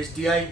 SDI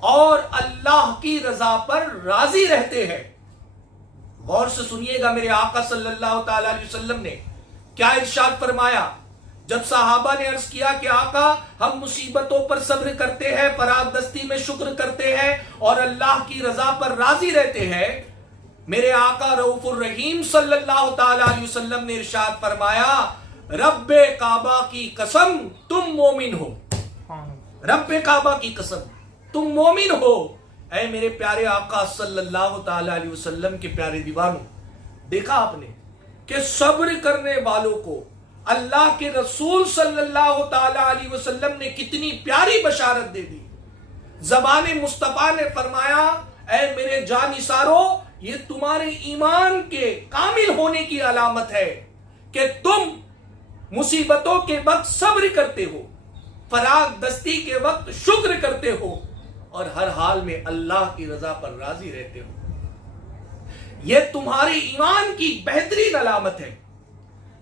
اور اللہ کی رضا پر راضی رہتے ہیں۔ غور سے سنیے گا، میرے آقا صلی اللہ تعالی علیہ وسلم نے کیا ارشاد فرمایا جب صحابہ نے عرض کیا کہ آقا ہم مصیبتوں پر صبر کرتے ہیں، فراغ دستی میں شکر کرتے ہیں اور اللہ کی رضا پر راضی رہتے ہیں، میرے آقا رؤوف الرحیم صلی اللہ تعالی علیہ وسلم نے ارشاد فرمایا رب کعبہ کی قسم تم مومن ہو، رب کعبہ کی قسم تم مومن ہو۔ اے میرے پیارے آقا صلی اللہ تعالی علیہ وسلم کے پیارے دیوانوں، دیکھا آپ نے کہ صبر کرنے والوں کو اللہ کے رسول صلی اللہ تعالی علیہ وسلم نے کتنی پیاری بشارت دے دی۔ زبان مصطفیٰ نے فرمایا اے میرے جانثارو، یہ تمہارے ایمان کے کامل ہونے کی علامت ہے کہ تم مصیبتوں کے وقت صبر کرتے ہو، فراغ دستی کے وقت شکر کرتے ہو اور ہر حال میں اللہ کی رضا پر راضی رہتے ہو۔ یہ تمہارے ایمان کی بہترین علامت ہے۔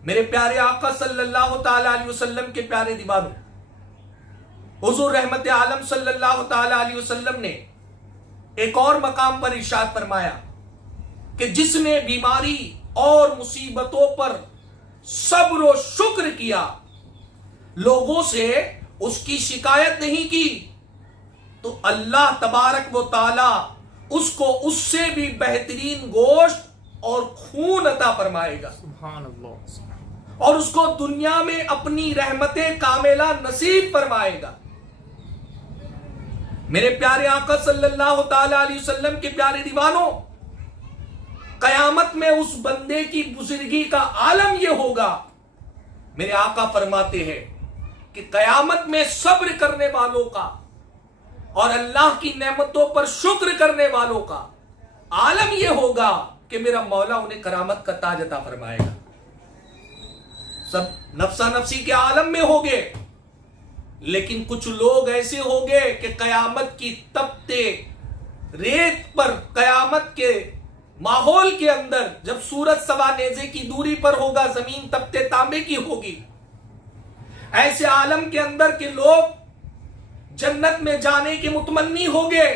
میرے پیارے آقا صلی اللہ تعالی علیہ وسلم کے پیارے دیوانوں، حضور رحمت عالم صلی اللہ تعالی علیہ وسلم نے ایک اور مقام پر ارشاد فرمایا کہ جس نے بیماری اور مصیبتوں پر صبر و شکر کیا، لوگوں سے اس کی شکایت نہیں کی، تو اللہ تبارک و تعالی اس کو اس سے بھی بہترین گوشت اور خون عطا فرمائے گا، سبحان اللہ، اور اس کو دنیا میں اپنی رحمت کاملہ نصیب فرمائے گا۔ میرے پیارے آقا صلی اللہ تعالی علیہ وسلم کے پیارے دیوانوں، قیامت میں اس بندے کی بزرگی کا عالم یہ ہوگا، میرے آقا فرماتے ہیں کہ قیامت میں صبر کرنے والوں کا اور اللہ کی نعمتوں پر شکر کرنے والوں کا عالم یہ ہوگا کہ میرا مولا انہیں کرامت کا تاج عطا فرمائے گا۔ سب نفسا نفسی کے عالم میں ہوگے، لیکن کچھ لوگ ایسے ہوگے کہ قیامت کی تپتے ریت پر، قیامت کے ماحول کے اندر جب سورج سوا نیزے کی دوری پر ہوگا، زمین تپتے تانبے کی ہوگی، ایسے عالم کے اندر کے لوگ جنت میں جانے کے متمنی ہوگے،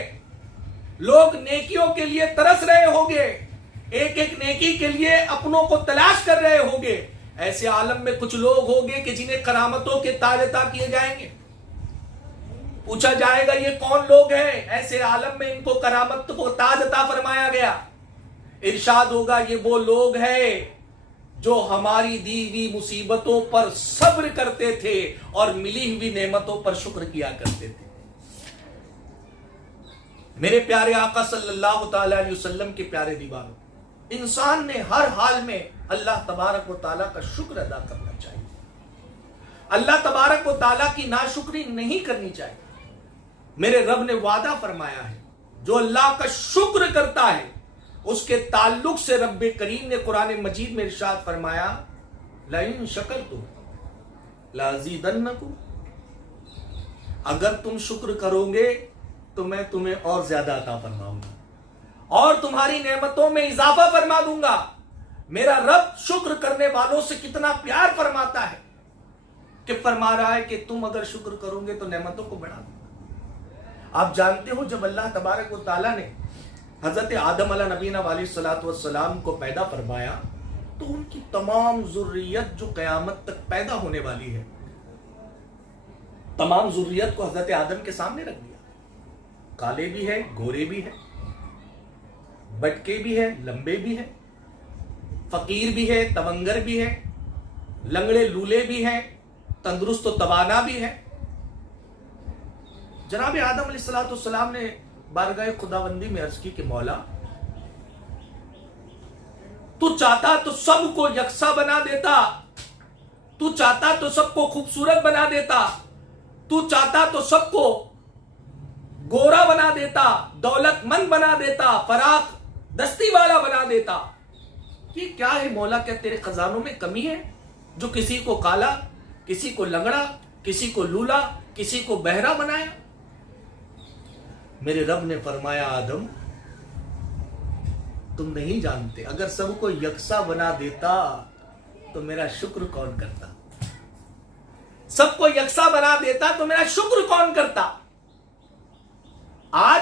لوگ نیکیوں کے لیے ترس رہے ہوگے، ایک ایک نیکی کے لیے اپنوں کو تلاش کر رہے ہوگے۔ ایسے عالم میں کچھ لوگ ہوگے کہ جنہیں کرامتوں کے تاج عطا کیے جائیں گے۔ پوچھا جائے گا یہ کون لوگ ہیں؟ ایسے عالم میں ان کو کرامت کو تاج عطا فرمایا گیا۔ ارشاد ہوگا یہ وہ لوگ ہیں جو ہماری دی ہوئی مصیبتوں پر صبر کرتے تھے اور ملی ہوئی نعمتوں پر شکر کیا کرتے تھے۔ میرے پیارے آقا صلی اللہ تعالی علیہ وسلم کے پیارے دیوانوں، انسان نے ہر حال میں اللہ تبارک و تعالیٰ کا شکر ادا کرنا چاہیے، اللہ تبارک و تعالیٰ کی ناشکری نہیں کرنی چاہیے۔ میرے رب نے وعدہ فرمایا ہے جو اللہ کا شکر کرتا ہے اس کے تعلق سے رب کریم نے قرآن مجید میں ارشاد فرمایا لَإِن شَكَرْتُمْ لَأَزِيدَنَّكُمْ، اگر تم شکر کرو گے تو میں تمہیں اور زیادہ عطا فرماؤں گا اور تمہاری نعمتوں میں اضافہ فرما دوں گا۔ میرا رب شکر کرنے والوں سے کتنا پیار فرماتا ہے کہ فرما رہا ہے کہ تم اگر شکر کرو گے تو نعمتوں کو بڑھا دوں گا۔ آپ جانتے ہو جب اللہ تبارک و تعالیٰ نے حضرت آدم علیہ نبینا علیہ الصلوۃ والسلام کو پیدا فرمایا تو ان کی تمام ذریت جو قیامت تک پیدا ہونے والی ہے، تمام ذریت کو حضرت آدم کے سامنے رکھ دیا۔ کالے بھی ہیں، گورے بھی ہیں، بٹکے بھی ہیں، لمبے بھی ہیں، فقیر بھی ہے، تونگر بھی ہے، لنگڑے لولے بھی ہیں، تندرست و توانا بھی ہے۔ جناب آدم علیہ الصلوۃ والسلام نے بارگاہ خداوندی میں عرض کی کہ مولا تو چاہتا تو سب کو یکساں بنا دیتا، تو چاہتا تو سب کو خوبصورت بنا دیتا، تو چاہتا تو سب کو گورا بنا دیتا، دولت مند بنا دیتا، فراخ دستی والا بنا دیتا۔ یہ کیا ہے مولا؟ کیا تیرے خزانوں میں کمی ہے جو کسی کو کالا، کسی کو لنگڑا، کسی کو لولا، کسی کو بہرا بنایا؟ میرے رب نے فرمایا آدم تم نہیں جانتے، اگر سب کو یکساں بنا دیتا تو میرا شکر کون کرتا؟ سب کو یکساں بنا دیتا تو میرا شکر کون کرتا؟ آج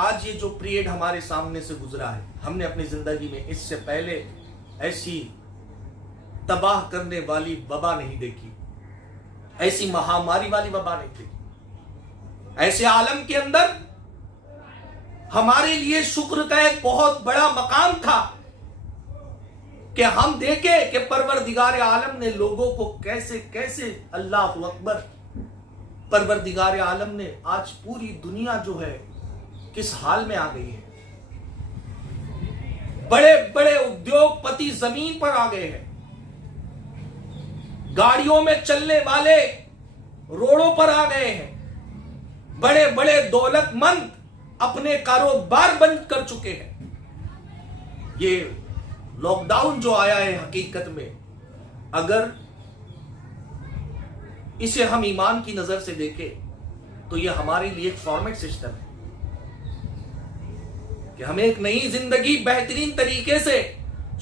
آج یہ جو پیریڈ ہمارے سامنے سے گزرا ہے، ہم نے اپنی زندگی میں اس سے پہلے ایسی تباہ کرنے والی وبا نہیں دیکھی، ایسی مہاماری والی وبا نہیں دیکھی۔ ایسے عالم کے اندر ہمارے لیے شکر کا ایک بہت بڑا مقام تھا کہ ہم دیکھیں کہ پروردگار عالم نے لوگوں کو کیسے کیسے، اللہ اکبر، پروردگار عالم نے آج پوری دنیا جو ہے کس حال میں آ گئی ہے۔ بڑے بڑے ادیوگ پتی زمین پر آ گئے ہیں، گاڑیوں میں چلنے والے روڈوں پر آ گئے ہیں، بڑے بڑے دولت مند اپنے کاروبار بند کر چکے ہیں۔ یہ لاک ڈاؤن جو آیا ہے، حقیقت میں اگر اسے ہم ایمان کی نظر سے دیکھیں تو یہ ہمارے لیے ایک فارمیٹ سسٹم ہے کہ ہمیں ایک نئی زندگی بہترین طریقے سے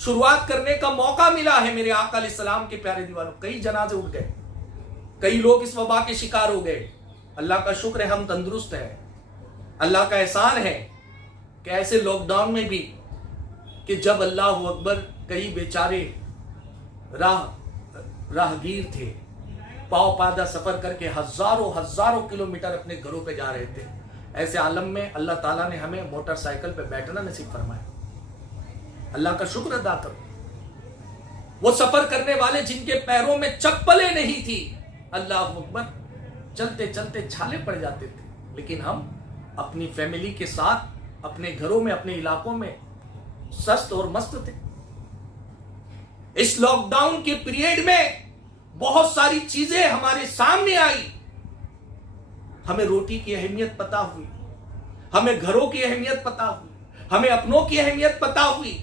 شروعات کرنے کا موقع ملا ہے۔ میرے آقا علیہ السلام کے پیارے دیوانوں، کئی جنازے اٹھ گئے، کئی لوگ اس وبا کے شکار ہو گئے۔ اللہ کا شکر ہے ہم تندرست ہیں، اللہ کا احسان ہے کہ ایسے لاک ڈاؤن میں بھی کہ جب اللہ اکبر کئی بیچارے راہگیر تھے، پاؤ پادہ سفر کر کے ہزاروں کلومیٹر اپنے گھروں پہ جا رہے تھے، ایسے عالم میں اللہ تعالیٰ نے ہمیں موٹر سائیکل پہ بیٹھنا نصیب فرمایا۔ اللہ کا شکر ادا کرو۔ وہ سفر کرنے والے جن کے پیروں میں چپلیں نہیں تھی، اللہ اکبر، چلتے چلتے چھالے پڑ جاتے تھے، لیکن ہم اپنی فیملی کے ساتھ اپنے گھروں میں، اپنے علاقوں میں سست اور مست تھے۔ اس لاک ڈاؤن کے پیریڈ میں بہت ساری چیزیں ہمارے سامنے آئی، ہمیں روٹی کی اہمیت پتا ہوئی، ہمیں گھروں کی اہمیت پتا ہوئی، ہمیں اپنوں کی اہمیت پتا ہوئی،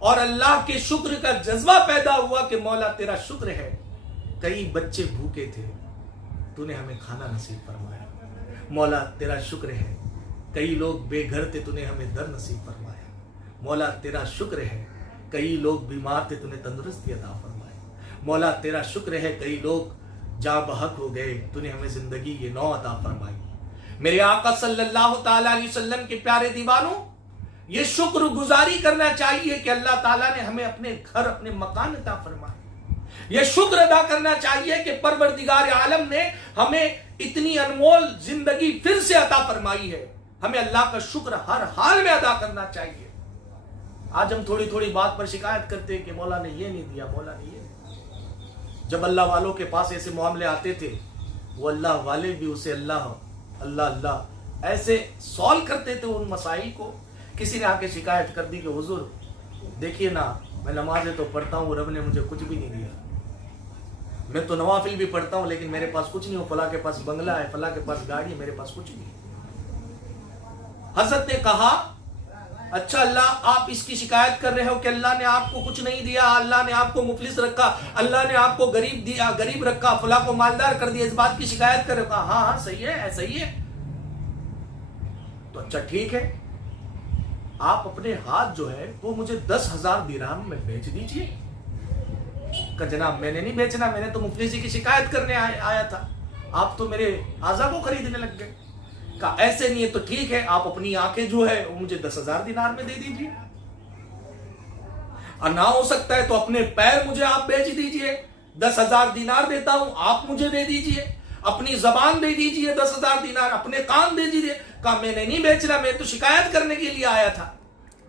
اور اللہ کے شکر کا جذبہ پیدا ہوا کہ مولا تیرا شکر ہے، کئی بچے بھوکے تھے، تو نے ہمیں کھانا نصیب فرمایا۔ مولا تیرا شکر ہے، کئی لوگ بے گھر تھے، تو نے ہمیں در نصیب فرمایا۔ مولا تیرا شکر ہے، کئی لوگ بیمار تھے، تو نے تندرستی عطا فرمایا۔ مولا تیرا شکر ہے، کئی لوگ جاں بحق ہو گئے، تو نے ہمیں زندگی یہ نو عطا فرمائی۔ میرے آقا صلی اللہ تعالی علیہ وسلم کے پیارے دیوانوں، یہ شکر گزاری کرنا چاہیے کہ اللہ تعالیٰ نے ہمیں اپنے گھر، اپنے مکان عطا فرمائے۔ یہ شکر ادا کرنا چاہیے کہ پروردگار عالم نے ہمیں اتنی انمول زندگی پھر سے عطا فرمائی ہے۔ ہمیں اللہ کا شکر ہر حال میں ادا کرنا چاہیے۔ آج ہم تھوڑی تھوڑی بات پر شکایت کرتے ہیں کہ مولا نے یہ نہیں دیا، مولا نے یہ نہیں دیا۔ جب اللہ والوں کے پاس ایسے معاملے آتے تھے، وہ اللہ والے بھی اسے اللہ ایسے سالو کرتے تھے ان مسائل کو۔ کسی نے آ کے شکایت کر دی کہ حضور دیکھیے نا، میں نمازیں تو پڑھتا ہوں، رب نے مجھے کچھ بھی نہیں دیا، میں تو نوافل بھی پڑھتا ہوں لیکن میرے پاس کچھ نہیں ہو، فلاں کے پاس بنگلہ ہے، فلاں کے پاس گاڑی ہے، میرے پاس کچھ نہیں۔ حضرت نے کہا اچھا اللہ، آپ اس کی شکایت کر رہے ہو کہ اللہ نے آپ کو کچھ نہیں دیا، اللہ نے آپ کو مفلس رکھا، اللہ نے آپ کو غریب دیا، غریب رکھا، فلاں کو مالدار کر دیا، اس بات کی شکایت کر رہے ہو؟ کہا ہاں صحیح ہے، صحیح ہے۔ تو اچھا ٹھیک ہے، آپ اپنے ہاتھ جو ہے وہ مجھے 10,000 درہم میں بیچ دیجئے۔ کہ جناب میں نے نہیں بیچنا، میں نے تو مفلسی کی شکایت کرنے آیا تھا، آپ تو میرے اعضا کو خریدنے لگ گئے۔ کہا ایسے نہیں ہے تو ٹھیک ہے، آپ اپنی آنکھیں جو ہے وہ مجھے 10,000 دینار میں دے دیجئے، اور نہ ہو سکتا ہے تو اپنے پیر مجھے آپ بیچ دیجئے، 10,000 دینار دیتا ہوں، آپ مجھے دے دیجئے، اپنی زبان دے دیجئے 10,000 دینار، اپنے کان دے دیجئے۔ کہا میں نے نہیں بیچنا، میں تو شکایت کرنے کے لیے آیا تھا،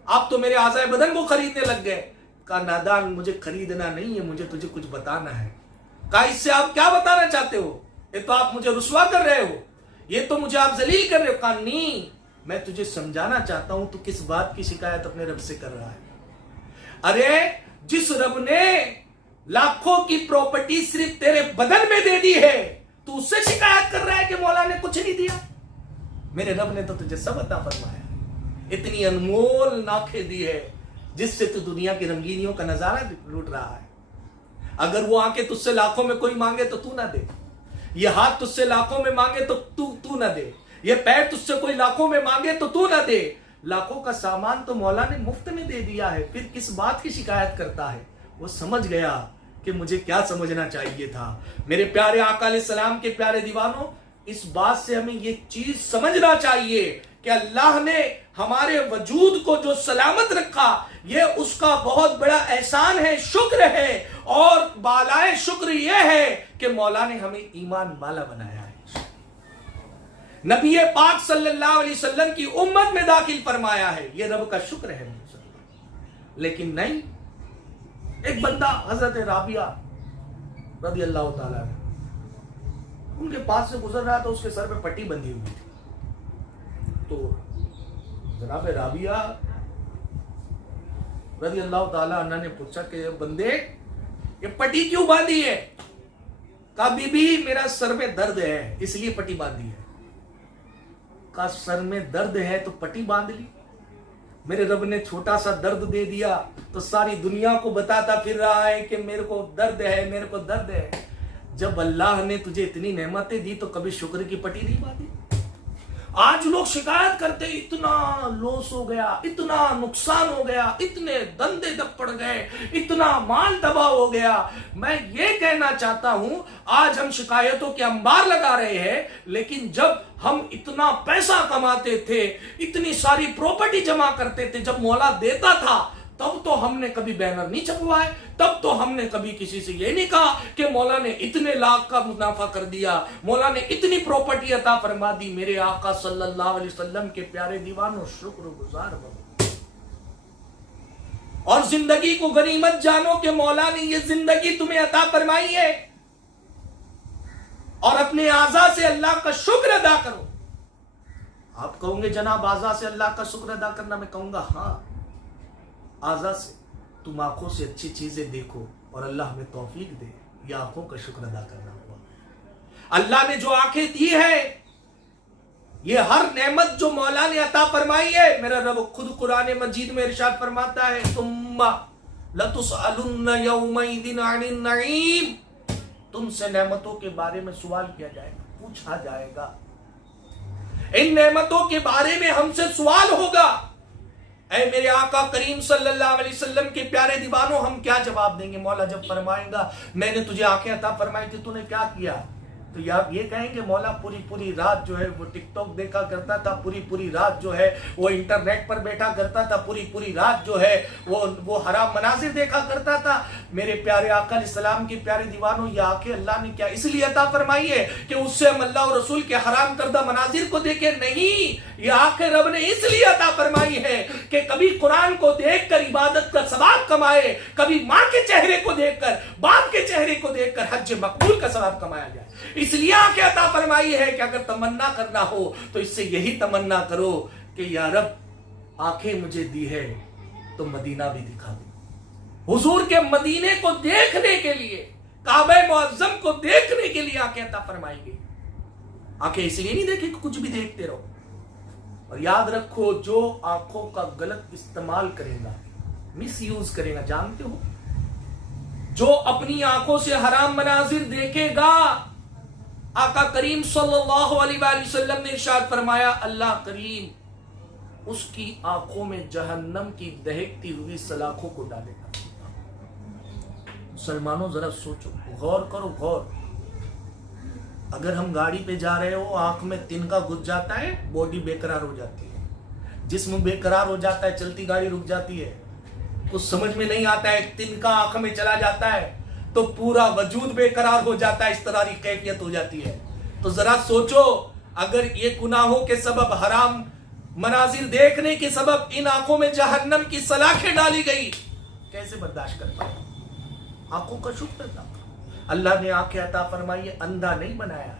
آپ تو میرے اعضائے بدن کو خریدنے لگ گئے۔ کہا نادان، مجھے خریدنا نہیں ہے، مجھے تجھے کچھ بتانا ہے۔ کہا اس سے آپ کیا بتانا چاہتے ہو؟ یہ تو آپ مجھے رسوا کر رہے ہو، یہ تو مجھے آپ ذلیل کر رہے ہو۔ کہا نہیں، میں تجھے سمجھانا چاہتا ہوں تو کس بات کی شکایت اپنے رب سے کر رہا ہے؟ ارے جس رب نے لاکھوں کی پراپرٹی صرف تیرے بدن میں دے دی ہے، تو اس سے شکایت کر رہا ہے کہ مولا نے کچھ نہیں دیا؟ میرے رب نے تو تجھے سب عطا فرمایا، اتنی انمول ناکھیں دی ہے جس سے تو دنیا کی رنگینیوں کا نظارہ لوٹ رہا ہے۔ اگر وہ آنکھیں تجھ سے لاکھوں میں کوئی مانگے تو تو نہ دے، یہ ہاتھ تجھ سے لاکھوں میں مانگے تو تو نہ دے، یہ پیر تجھ سے کوئی لاکھوں میں مانگے تو تو نہ دے، لاکھوں کا سامان تو مولا نے مفت میں دے دیا ہے، پھر کس بات کی شکایت کرتا ہے؟ وہ سمجھ گیا کہ مجھے کیا سمجھنا چاہیے تھا۔ میرے پیارے آقا علیہ السلام کے پیارے دیوانوں، اس بات سے ہمیں یہ چیز سمجھنا چاہیے کہ اللہ نے ہمارے وجود کو جو سلامت رکھا، یہ اس کا بہت بڑا احسان ہے، شکر ہے، اور بالائے شکر یہ ہے کہ مولا نے ہمیں ایمان والا بنایا ہے، نبی پاک صلی اللہ علیہ وسلم کی امت میں داخل فرمایا ہے، یہ رب کا شکر ہے۔ لیکن نہیں، ایک بندہ حضرت رابعہ رضی اللہ تعالیٰ عنہ ان کے پاس سے گزر رہا تھا، اس کے سر پہ پٹی بندھی ہوئی تھی، تو جناب رابعہ رضی اللہ تعالیٰ عنہ نے پوچھا کہ بندے یہ پٹی کیوں باندھی ہے؟ کہا بی بی میرا سر میں درد ہے اس لیے پٹی باندھی ہے۔ کہا سر میں درد ہے تو پٹی باندھ لی؟ میرے رب نے چھوٹا سا درد دے دیا تو ساری دنیا کو بتاتا پھر رہا ہے کہ میرے کو درد ہے، میرے کو درد ہے۔ جب اللہ نے تجھے اتنی نعمتیں دی تو کبھی شکر کی پٹی نہیں باندھی؟ آج لوگ شکایت کرتے اتنا لوس ہو گیا، اتنا نقصان ہو گیا، اتنے دندے دب پڑ گئے، اتنا مال تباہ ہو گیا۔ میں یہ کہنا چاہتا ہوں آج ہم شکایتوں کے انبار لگا رہے ہیں، لیکن جب ہم اتنا پیسہ کماتے تھے، اتنی ساری پراپرٹی جمع کرتے تھے، جب مولا دیتا تھا تب تو ہم نے کبھی بینر نہیں چھپوائے، تب تو ہم نے کبھی کسی سے یہ نہیں کہا کہ مولا نے اتنے لاکھ کا منافع کر دیا، مولا نے اتنی پراپرٹی عطا فرما دی۔ میرے آقا صلی اللہ علیہ وسلم کے پیارے دیوانوں، شکر گزار بنو اور زندگی کو غنیمت جانو کہ مولا نے یہ زندگی تمہیں عطا فرمائی ہے، اور اپنے اعضاء سے اللہ کا شکر ادا کرو۔ آپ کہوں گے جناب اعضاء سے اللہ کا شکر ادا کرنا، میں کہوں گا ہاں، اعضاء سے تم آنکھوں سے اچھی چیزیں دیکھو اور اللہ ہمیں توفیق دے، یہ آنکھوں کا شکر ادا کرنا ہوا۔ اللہ نے جو آنکھیں دی ہے، یہ ہر نعمت جو مولا نے عطا فرمائی ہے، میرا رب خود قرآن مجید میں ارشاد فرماتا ہے ثم لتسألن یومئذ عن النعیم، تم سے نعمتوں کے بارے میں سوال کیا جائے گا، پوچھا جائے گا، ان نعمتوں کے بارے میں ہم سے سوال ہوگا۔ اے میرے آقا کریم صلی اللہ علیہ وسلم کے پیارے دیوانوں، ہم کیا جواب دیں گے؟ مولا جب فرمائے گا میں نے تجھے آنکھیں عطا فرمائی تھی، تو نے کیا کیا؟ تو یہ کہیں گے مولا پوری رات جو ہے وہ ٹک ٹاک دیکھا کرتا تھا، پوری رات جو ہے وہ انٹرنیٹ پر بیٹھا کرتا تھا، پوری رات جو ہے وہ حرام مناظر دیکھا کرتا تھا۔ میرے پیارے آقا علیہ السلام کے پیارے دیوانوں، یہ آنکھیں اللہ نے کیا اس لیے عطا فرمائی ہے کہ اس سے ہم اللہ اور رسول کے حرام کردہ مناظر کو دیکھیں؟ نہیں، یہ آنکھیں رب نے اس لیے عطا فرمائی ہے کہ کبھی قرآن کو دیکھ کر عبادت کا ثواب کمائے، کبھی ماں کے چہرے کو دیکھ کر، باپ کے چہرے کو دیکھ کر حج مقبول کا ثواب کمایا جائے۔ اس لیے آنکھیں عطا فرمائی ہے کہ اگر تمنا کرنا ہو تو اس سے یہی تمنا کرو کہ یا رب آنکھیں مجھے دی ہے تو مدینہ بھی دکھا دے۔ حضور کے مدینے کو دیکھنے کے لیے، کعبہ معظم کو دیکھنے کے لیے آنکھیں عطا فرمائی گئی۔ آنکھیں اس لیے نہیں دیکھیں کہ کچھ بھی دیکھتے رہو، اور یاد رکھو جو آنکھوں کا غلط استعمال کرے گا، مس یوز کرے گا، جانتے ہو، جو اپنی آنکھوں سے حرام مناظر دیکھے گا، آقا کریم صلی اللہ علیہ وآلہ وسلم نے ارشاد فرمایا اللہ کریم اس کی آنکھوں میں جہنم کی دہکتی ہوئی سلاخوں کو ڈالے گا۔ مسلمانوں ذرا سوچو، غور کرو، غور۔ اگر ہم گاڑی پہ جا رہے ہو، آنکھ میں تنکا گھس جاتا ہے، باڈی بے قرار ہو جاتی ہے، جسم بے قرار ہو جاتا ہے، چلتی گاڑی رک جاتی ہے، کچھ سمجھ میں نہیں آتا ہے، تنکا آنکھ میں چلا جاتا ہے تو پورا وجود بے قرار ہو جاتا ہے، اس طرح کی کیفیت ہو جاتی ہے۔ تو ذرا سوچو، اگر یہ گناہوں کے سبب، حرام مناظر دیکھنے کے سبب ان آنکھوں میں جہنم کی سلاخیں ڈالی گئی، کیسے برداشت کر پائے؟ آنکھوں کا شکر تھا، اللہ نے آنکھیں عطا فرمائی ہے، اندھا نہیں بنایا۔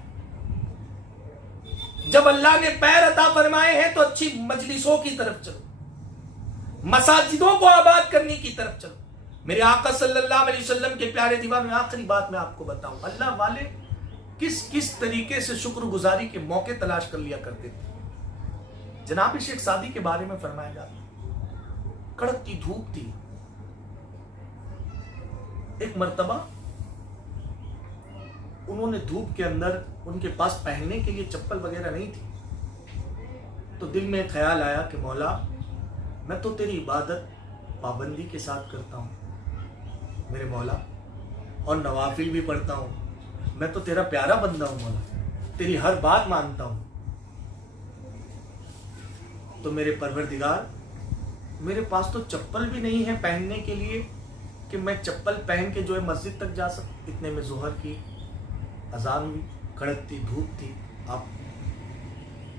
جب اللہ نے پیر عطا فرمائے ہیں تو اچھی مجلسوں کی طرف چلو، مساجدوں کو آباد کرنے کی طرف چلو۔ میرے آقا صلی اللہ علیہ وسلم کے پیارے دیوان میں آخری بات میں آپ کو بتاؤں، اللہ والے کس طریقے سے شکر گزاری کے موقع تلاش کر لیا کرتے تھے۔ جناب شیخ سعدی کے بارے میں فرمایا جاتا، کڑکتی دھوپ تھی، ایک مرتبہ انہوں نے دھوپ کے اندر، ان کے پاس پہننے کے لیے چپل وغیرہ نہیں تھی، تو دل میں خیال آیا کہ مولا میں تو تیری عبادت پابندی کے ساتھ کرتا ہوں میرے مولا، اور نوافل بھی پڑھتا ہوں، میں تو تیرا پیارا بندہ ہوں مولا، تیری ہر بات مانتا ہوں، تو میرے پروردگار میرے پاس تو چپل بھی نہیں ہے پہننے کے لیے کہ میں چپل پہن کے جو ہے مسجد تک جا سکوں. اتنے میں ظہر کی اذان ہوئی. کڑکتی دھوپ تھی. آپ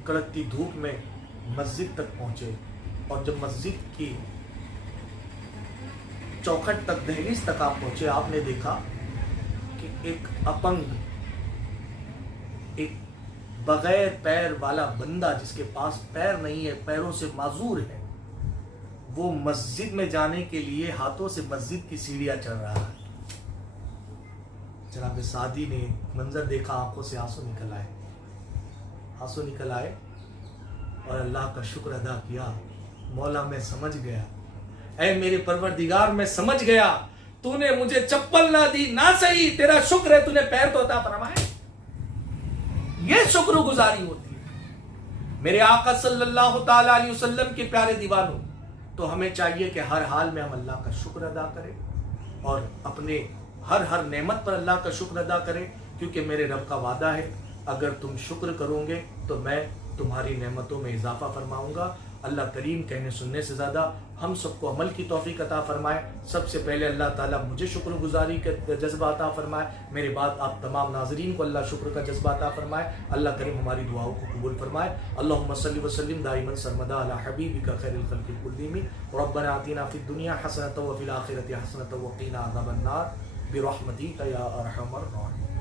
کڑکتی دھوپ میں مسجد تک پہنچے اور جب مسجد کی چوکھٹ تک دہلیز تک آپ پہنچے آپ نے دیکھا کہ ایک اپنگ ایک بغیر پیر والا بندہ جس کے پاس پیر نہیں ہے پیروں سے معذور ہے وہ مسجد میں جانے کے لیے ہاتھوں سے مسجد کی سیڑھیاں چڑھ رہا ہے. جناب سعدی نے منظر دیکھا آنکھوں سے آنسو نکل آئے اور اللہ کا شکر ادا کیا. مولا میں سمجھ گیا اے میرے پروردگار میں سمجھ گیا تو نے مجھے چپل نہ دی نہ صحیح تیرا شکر ہے تو نے پیر تو عطا فرمائے. یہ شکر گزاری ہوتی ہے میرے آقا صلی اللہ تعالی علیہ وسلم کے پیارے دیوانوں. تو ہمیں چاہیے کہ ہر حال میں ہم اللہ کا شکر ادا کریں اور اپنے ہر نعمت پر اللہ کا شکر ادا کریں کیونکہ میرے رب کا وعدہ ہے اگر تم شکر کرو گے تو میں تمہاری نعمتوں میں اضافہ فرماؤں گا. اللہ کریم کہنے سننے سے زیادہ ہم سب کو عمل کی توفیق عطا فرمائے. سب سے پہلے اللہ تعالیٰ مجھے شکر گزاری کا جذبہ عطا فرمائے. میرے بعد آپ تمام ناظرین کو اللہ شکر کا جذبہ عطا فرمائے. اللہ کریم ہماری دعاؤں کو قبول فرمائے. اللہم صلی وسلم دائما سرمدا علی حبیبک خیر الخلق کلہم. ربنا آتنا فی الدنیا حسنۃ وفی الآخرۃ حسنۃ وقنا عذاب النار برحمتک یا ارحم الراحمین.